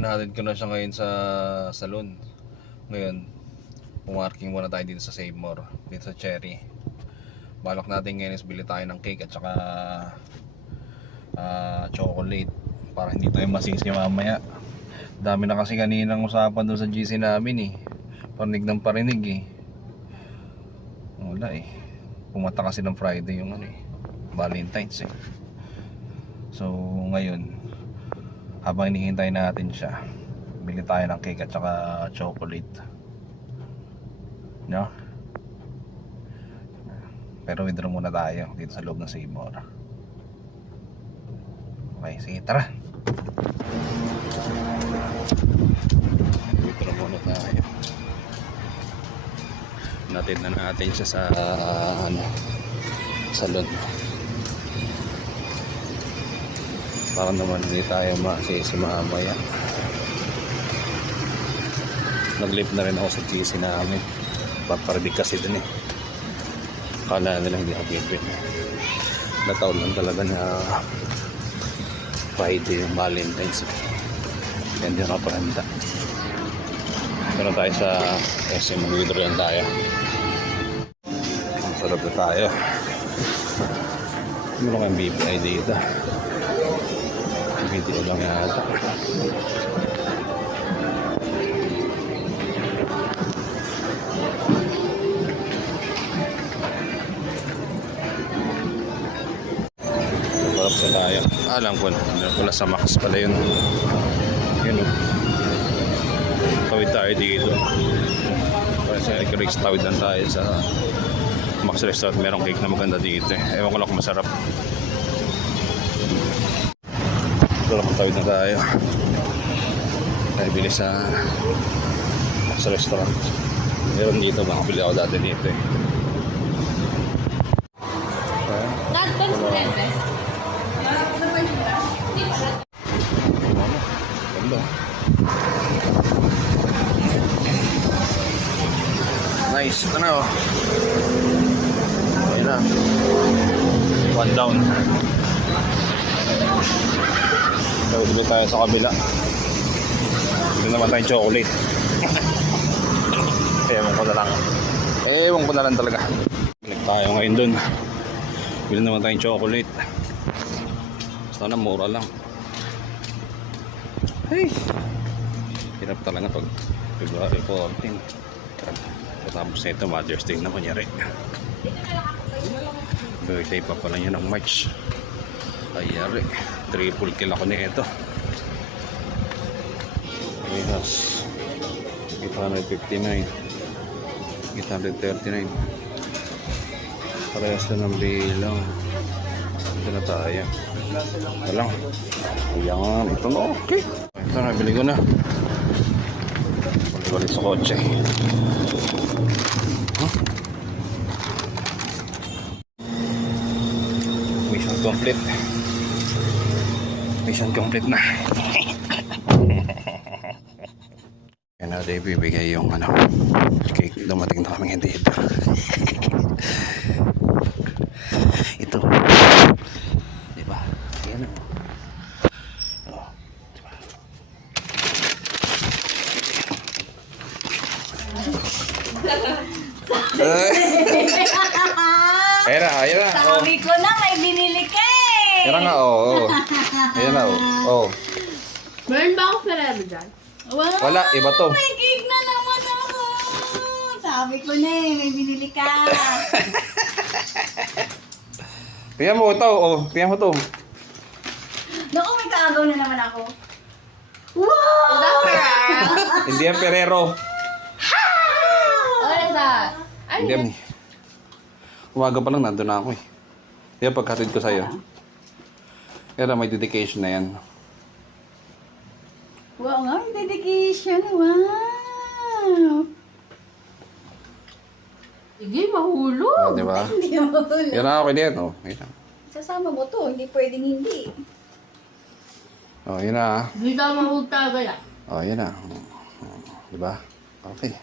Pinahatid ko na siya ngayon sa salon. Ngayon, pumarking muna tayo dito sa Save More, dito sa Cherry. Balak natin ngayon is bili tayo ng cake at saka chocolate para hindi tayo masisi mamaya. Dami na kasi kaninang usapan doon sa GC namin eh. Parinig ng parinig eh. Wala eh. Pumata kasi ng Friday yung Valentine's eh. So ngayon, habang hinihintay natin siya, bili tayo ng cake at saka chocolate, no? Pero withdraw muna tayo dito sa loob ng Save More. Okay, sige, tara. Withdraw muna tayo. Natin na natin siya sa salon. Para naman hindi tayo masisi mamaya. Nag-lift na rin ako sa GC namin. Paparidig kasi dun eh. Kala nila hindi ako bibig. Nataon lang talaga na Friday yung Valentine's. Yan din ako paranda. Pero tayo sa SM, mag-withdraw yan tayo. Masarap na tayo. Ano kayong BPI dito? Video lang yata. Sarap sa tayo. Alam ko na sa Max pala yun. Yun o. Tawid tayo dito. Kasi tawid lang tayo sa Max Restaurant. Merong cake na maganda dito. Ewan ko lang kung masarap. Wala kang tawid na tayo. Tayo bili sa restaurant. Meron dito, makabili ako dati dito eh. Ganda. Nice. Ito na oh. Ayun na. One down. So, bili tayo sa kabila. Bili naman tayong chocolate. Ewan ko na lang. Ewan ko na lang talaga. Balik tayo ngayon dun. Bili naman tayong chocolate. Basta na mura lang. Hey! Hirap talaga pag February 14. Tapos na ito, Mother's Day na kunyari. Birthday pa pala yun ng March. Ayari. Triple kill ako nito. Yes. 859. 839. Parehas na ng bilang. Ito na tayo. Ito lang. Ayan. Ito na okay. Ito na. Bili ko na. Balik sa kotse. Huh? Mission complete. Mission complete na. Kaya na tayo bibigay yung cake. Dumating na kaming hindi ito. Ito. Diba? Yan o. Oh, diba? Ayan na, ayan na. Sabi ko na may binili ka eh. Ayan na, oo. Ayan na, oo. Meron ba akong Ferrero dyan? Wala, iba to. May cake na naman ako. Sabi ko na eh, may binili ka. Tingnan mo ito, oh. Tingnan mo ito. Naku, may kaagaw na naman ako. Wow! Is that Ferrero? Hindi yan Ferrero. What is that? Ano Hindi yun? yan. Umaga pa lang, nandun na ako eh. Kaya pagkatid ko sa'yo. Kaya may dedication na yan. Wow nga, may dedication. Wow! Sige, mahulog. Oh, di ba? Hindi mo hula. Yan na ako din. Oh, yan. Sasama mo to, hindi pwedeng hindi. Oh, yun na. Hindi ka mahulog talaga yan. Oh, yan na. Di ba? Okay.